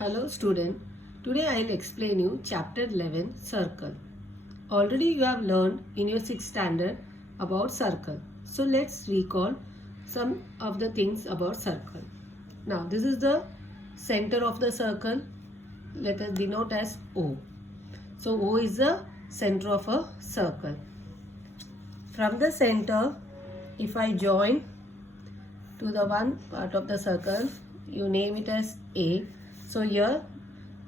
Hello student, today I will explain you chapter 11 circle. Already you have learned in your 6th standard about circle. So let's recall some of the things about circle. Now this is the center of the circle. Let us denote as O. So O is the center of a circle. From the center, if I join to the one part of the circle, you name it as A. So here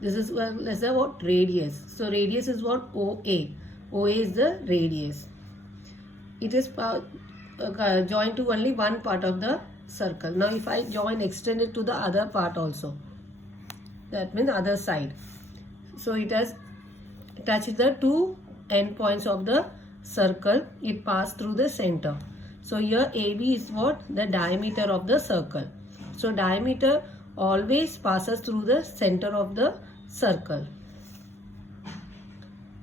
this is let's say what radius. So radius is what OA. OA is the radius. It is joined to only one part of the circle. Now if I extend it to the other part also, that means other side. So it has touched the two end points of the circle. It passed through the center. So here AB is what? The diameter of the circle. So diameter always passes through the center of the circle.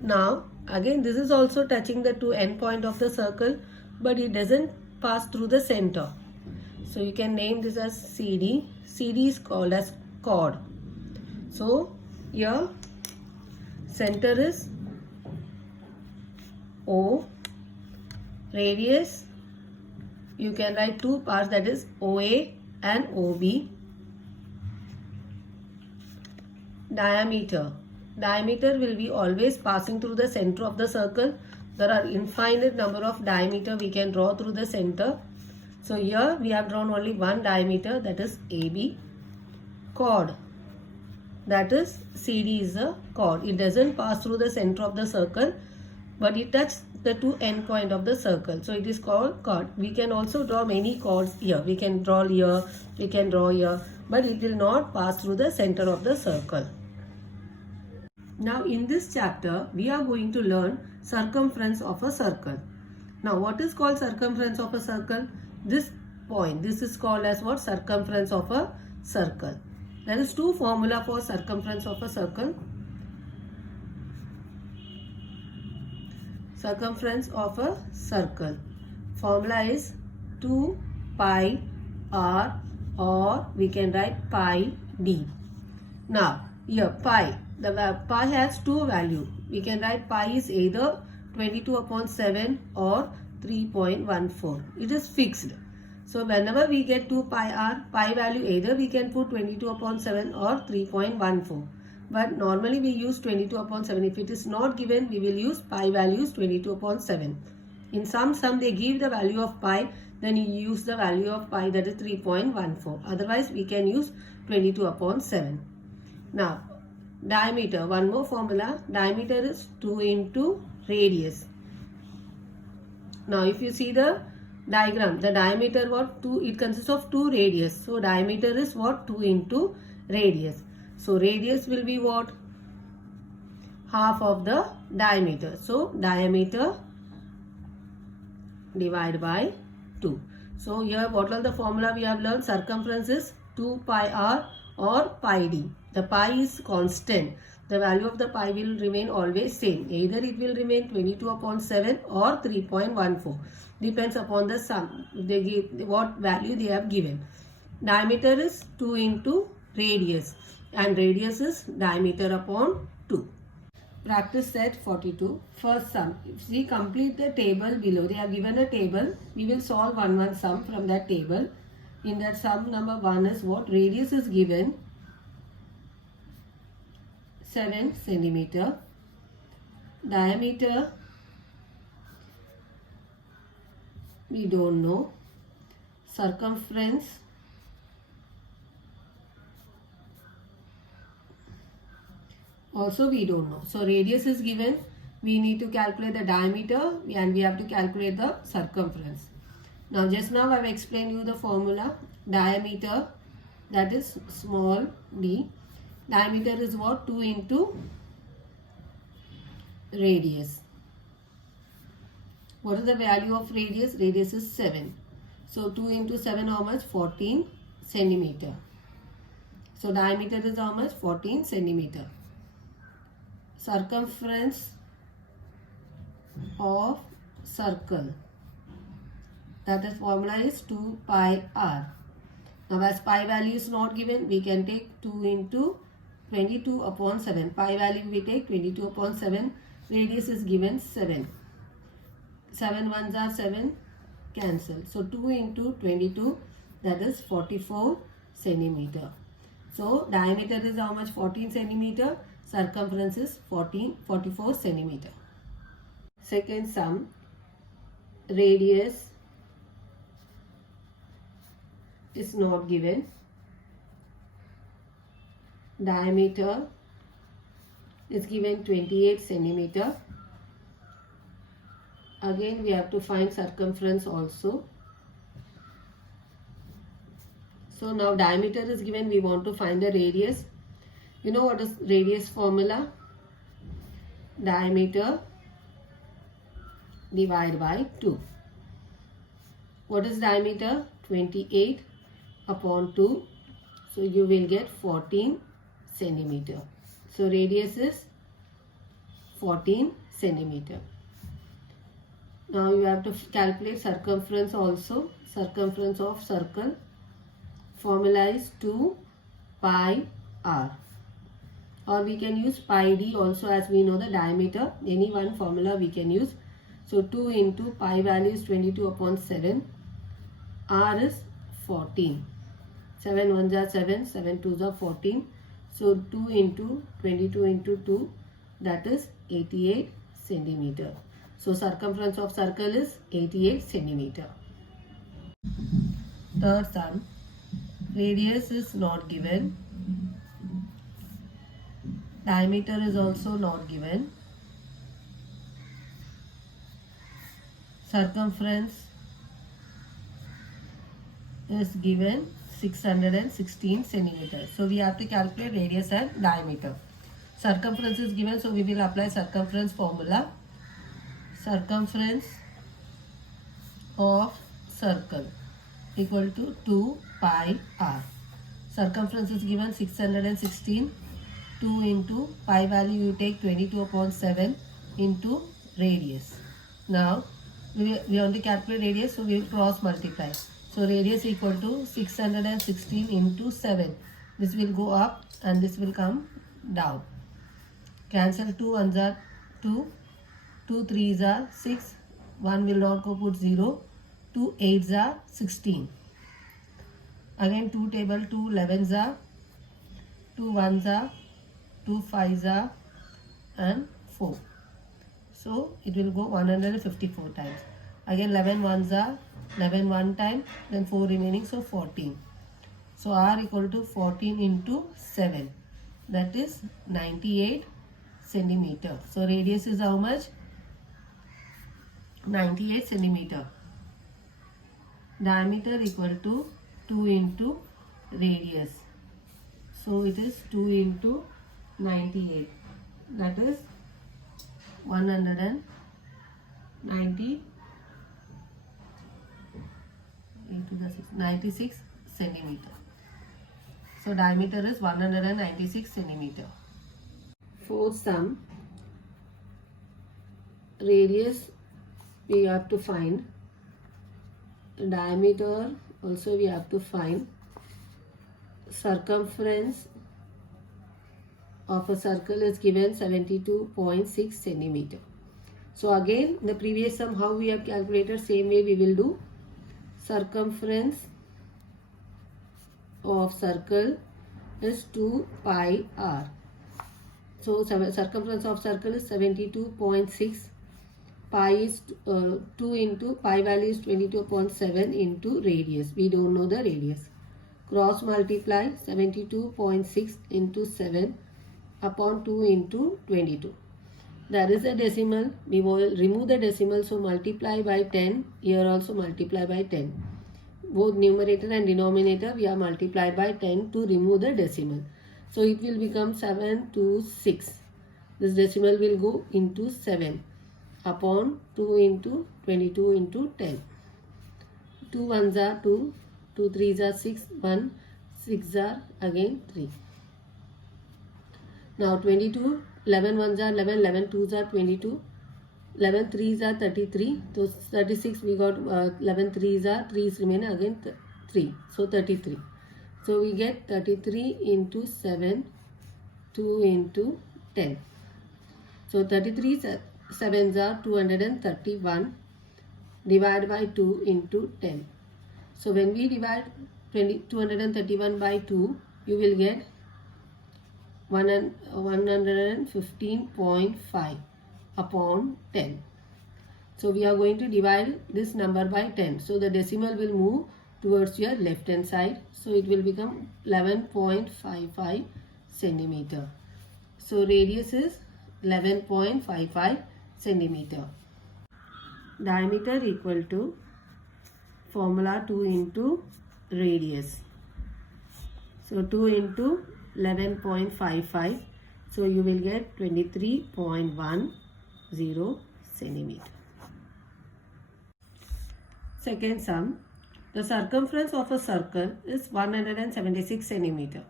Now again this is also touching the two end point of the circle, but it doesn't pass through the center. So you can name this as CD. CD is called as chord. So here center is O, radius you can write two parts, that is OA and OB. Diameter will be always passing through the center of the circle. There are infinite number of diameter we can draw through the center. So here we have drawn only one diameter, that is AB. Chord, that is CD is a chord. It doesn't pass through the center of the circle, but it touches the two end point of the circle. So it is called chord. We can also draw many chords here. We can draw here, we can draw here, but it will not pass through the center of the circle. Now in this chapter, we are going to learn circumference of a circle. Now what is called circumference of a circle? This point, this is called as what? Circumference of a circle. There is two formula for circumference of a circle. Circumference of a circle. Formula is 2 pi r, or we can write pi d. Now here pi. The pi has two values. We can write pi is either 22/7 or 3.14. It is fixed. So whenever we get 2 pi r, pi value either we can put 22/7 or 3.14. But normally we use 22/7. If it is not given, we will use pi values 22/7. In some they give the value of pi, then you use the value of pi, that is 3.14. Otherwise we can use 22/7. Now diameter, one more formula. Diameter is 2 into radius. Now if you see the diagram, the diameter what? 2, it consists of 2 radius. So diameter is what? 2 into radius. So radius will be what? Half of the diameter. So diameter divided by 2. So here what are the formula we have learned? Circumference is 2 pi r or pi d. The pi is constant. The value of the pi will remain always same. Either it will remain 22/7 or 3.14. Depends upon the sum. They give what value they have given. Diameter is 2 into radius, and radius is diameter upon 2. Practice set 42. First sum. If we complete the table below, they have given a table. We will solve one sum from that table. In that sum number 1 is what? Radius is given 7 centimeter. Diameter we don't know. Circumference also we don't know. So radius is given. We need to calculate the diameter and we have to calculate the circumference. Now just now I have explained you the formula. Diameter, that is small d. Diameter is what? 2 into radius. What is the value of radius? Radius is 7. So 2 into 7 how much? 14 centimeter. So diameter is how much? 14 centimeter. Circumference of circle, that is formula is 2 pi r. Now as pi value is not given, we can take 2 into 22 upon 7. Pi value we take 22 upon 7. Radius is given 7. 7 ones are 7. Cancel. So 2 into 22, that is 44 centimeter. So diameter is how much? 14 centimeter. Circumference is 44 centimeter. Second sum, radius is not given. Diameter is given 28 centimeter. Again we have to find circumference also. So now diameter is given, we want to find the radius. You know what is radius formula? Diameter divided by 2. What is diameter? 28 upon 2. So you will get 14 centimeter. So radius is 14 centimeter. Now you have to calculate circumference also. Circumference of circle. Formula is 2 pi r. Or we can use pi d also, as we know the diameter. Any one formula we can use. So 2 into pi value is 22 upon 7. R is 14. 7 ones are 7. 7 twos are 14. So 2 into 22 into 2, that is 88 centimeter. So circumference of circle is 88 centimeter. Third sum, radius is not given. Diameter is also not given. Circumference is given 616 centimeters. So we have to calculate radius and diameter. Circumference is given, so we will apply circumference formula. Circumference of circle equal to 2 pi r. Circumference is given 616. 2 into pi value you take 22 upon 7 into radius. Now we want to calculate radius, so we will cross multiply. So radius equal to 616 into 7. This will go up and this will come down. Cancel 2 ones are 2. 2 threes are 6. 1 will not go, put 0. 2 eights are 16. Again 2 table, 2 11s are, 2 ones are, 2 fives are, and 4. So it will go 154 times. Again 11 ones are, 11 one time, then 4 remaining, so 14. So r equal to 14 into 7, that is 98 centimeter. So radius is how much? 98 centimeter. Diameter equal to 2 into radius. So it is 2 into 98, that is 96 centimeter. So diameter is 196 centimeter. Fourth sum, radius we have to find, diameter also we have to find, circumference of a circle is given 72.6 centimeter. So again the previous sum how we have calculated, same way we will do. Circumference of circle is 2 pi r. So circumference of circle is 72.6. Pi is 2 into pi value is 22 upon 7 into radius. We don't know the radius. Cross multiply 72.6 into 7 upon 2 into 22. There is a decimal. We will remove the decimal, so multiply by 10. Here also multiply by 10. Both numerator and denominator we are multiplied by 10 to remove the decimal. So it will become 726. This decimal will go into 7 upon 2 into 22 into 10. 2 ones are 2, 2 threes are 6, 1 6 are again 3. Now 22, 11 ones are 11, 11 twos are 22, 11 threes are 33, so 36 we got 11 threes are, 3's remain again 3, so 33. So we get 33 into 7 2 into 10. So 33 sevens are 231 divided by 2 into 10. So when we divide 231 by 2, you will get 115.5 upon 10. So we are going to divide this number by 10. So the decimal will move towards your left hand side. So it will become 11.55 centimeter. So radius is 11.55 centimeter. Diameter equal to formula 2 into radius. So 2 into 11.55. So you will get 23.10 centimeter. Second sum. The circumference of a circle is 176 centimeter.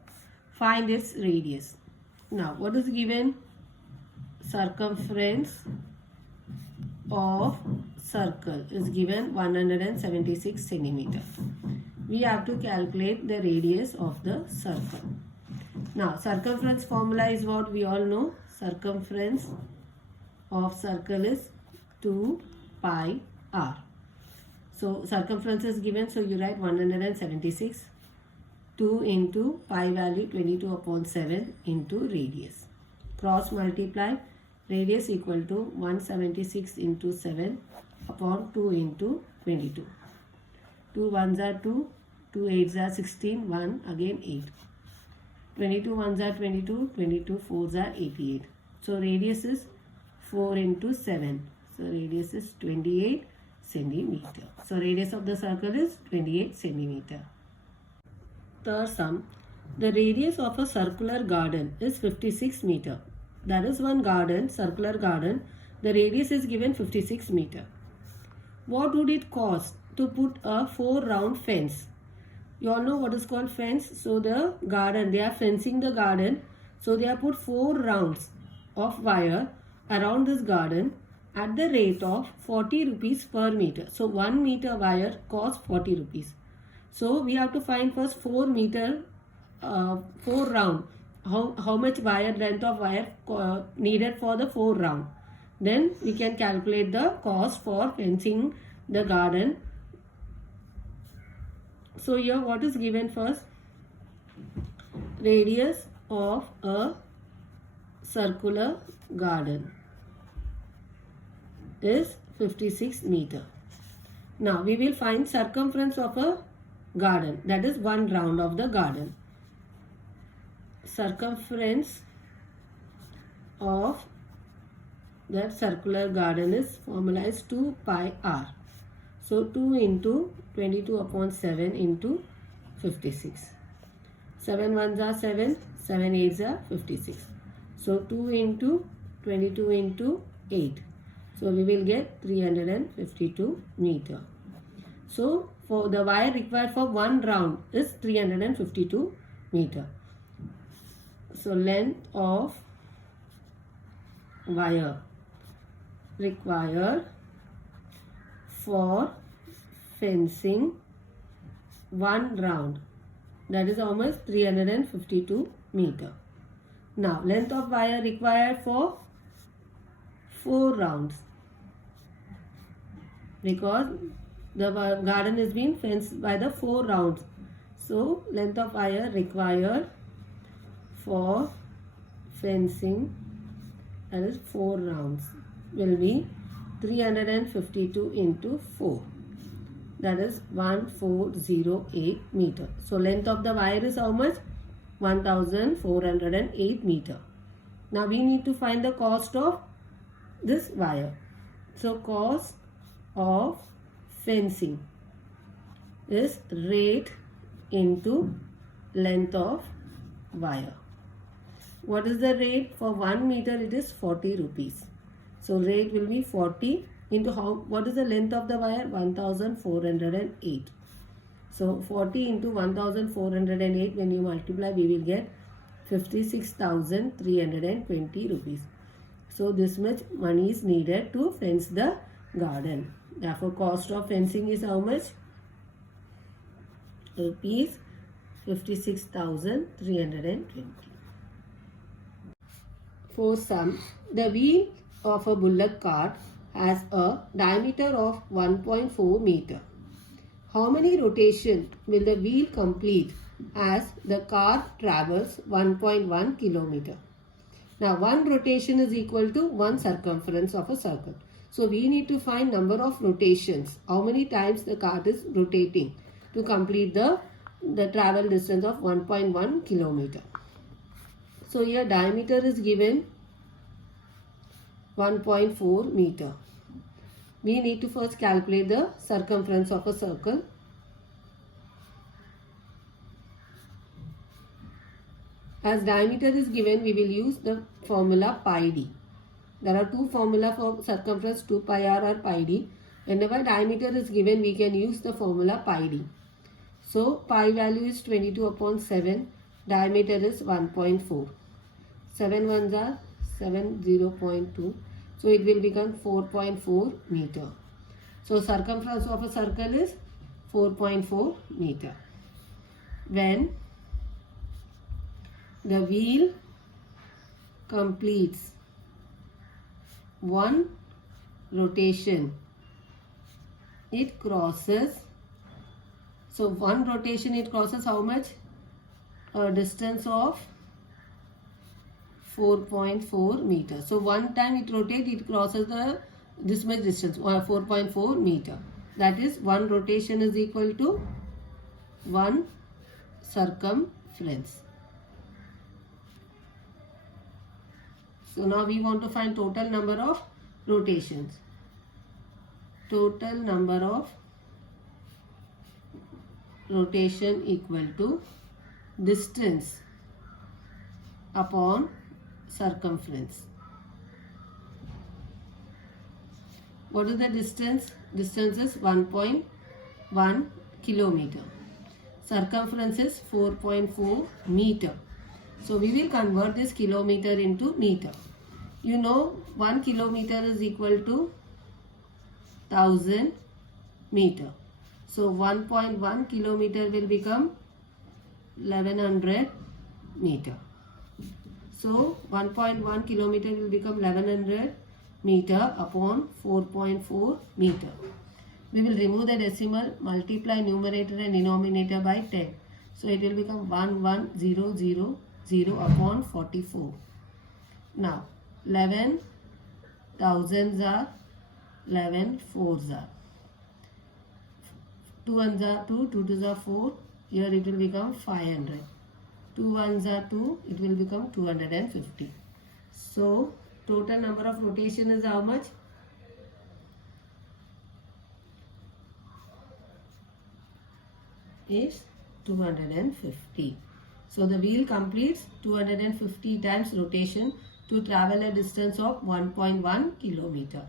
Find its radius. Now what is given? Circumference of circle is given 176 centimeter. We have to calculate the radius of the circle. Now circumference formula is what we all know. Circumference of circle is 2 pi r. So circumference is given, so you write 176. 2 into pi value 22 upon 7 into radius. Cross multiply, radius equal to 176 into 7 upon 2 into 22. 2 1s are 2, 2 8s are 16, 1 again 8. 22 1s are 22, 22 4s are 88. So radius is 4 into 7. So radius is 28 centimeter. So radius of the circle is 28 centimeter. Third sum. The radius of a circular garden is 56 meter. That is one garden, circular garden. The radius is given 56 meter. What would it cost to put a 4 round fence? You all know what is called fence. So the garden, they are fencing the garden. So they have put 4 rounds of wire around this garden at the rate of 40 rupees per meter. So 1 meter wire costs 40 rupees. So we have to find first 4 round. How much wire, length of wire needed for the 4 round. Then we can calculate the cost for fencing the garden. So here what is given first? Radius of a circular garden is 56 meter. Now we will find circumference of a garden, that is 1 round of the garden. Circumference of that circular garden is formula is 2 pi r. So 2 into 22 upon 7 into 56. 7 1s are 7, 7 8s are 56. So 2 into 22 into 8. So we will get 352 meter. So for the wire required for 1 round is 352 meter. So length of wire required for fencing 1 round, that is how much? 352 meter. Now length of wire required for 4 rounds, because the garden is being fenced by the 4 rounds. So length of wire required for fencing, that is 4 rounds, will be 352 into 4, that is 1408 meter. So length of the wire is how much? 1408 meter. Now we need to find the cost of this wire. So cost of fencing is rate into length of wire. What is the rate? For 1 meter it is 40 rupees. So rate will be 40 into what is the length of the wire? 1408. So 40 into 1408, when you multiply, we will get 56,320 rupees. So this much money is needed to fence the garden. Therefore cost of fencing is how much? Rupees 56,320. For some, the wheel of a bullock cart has a diameter of 1.4 meter. How many rotations will the wheel complete as the cart travels 1.1 kilometer? Now, one rotation is equal to one circumference of a circle. So, we need to find number of rotations. How many times the cart is rotating to complete the travel distance of 1.1 kilometer. So, here diameter is given 1.4 meter. We need to first calculate the circumference of a circle. As diameter is given, we will use the formula pi d. There are two formulas for circumference, 2 pi r or pi d. Whenever diameter is given, we can use the formula pi d. So, pi value is 22 upon 7. Diameter is 1.4. 7 ones are 7, 0.2. So, it will become 4.4 meter. So, circumference of a circle is 4.4 meter. When the wheel completes one rotation, it crosses. So, one rotation it crosses how much? A distance of 4.4 meters. So, one time it rotates, it crosses this much distance, 4.4 meter. That is, one rotation is equal to one circumference. So, now we want to find total number of rotations. Total number of rotation equal to distance upon circumference. What is the distance? Distance is 1.1 kilometer. Circumference is 4.4 meter. So, we will convert this kilometer into meter. You know 1 kilometer is equal to 1000 meter. So, 1.1 kilometer will become 1100 meter. So, 1.1 kilometer will become 1100 meter upon 4.4 meter. We will remove the decimal, multiply numerator and denominator by 10. So, it will become 11000 upon 44. Now, 11 thousands are 11 fours are. 2 ones are 2, 2 twos are 4. Here it will become 500. 2 ones are 2, it will become 250. So, total number of rotation is how much? Is 250. So, the wheel completes 250 times rotation to travel a distance of 1.1 kilometer.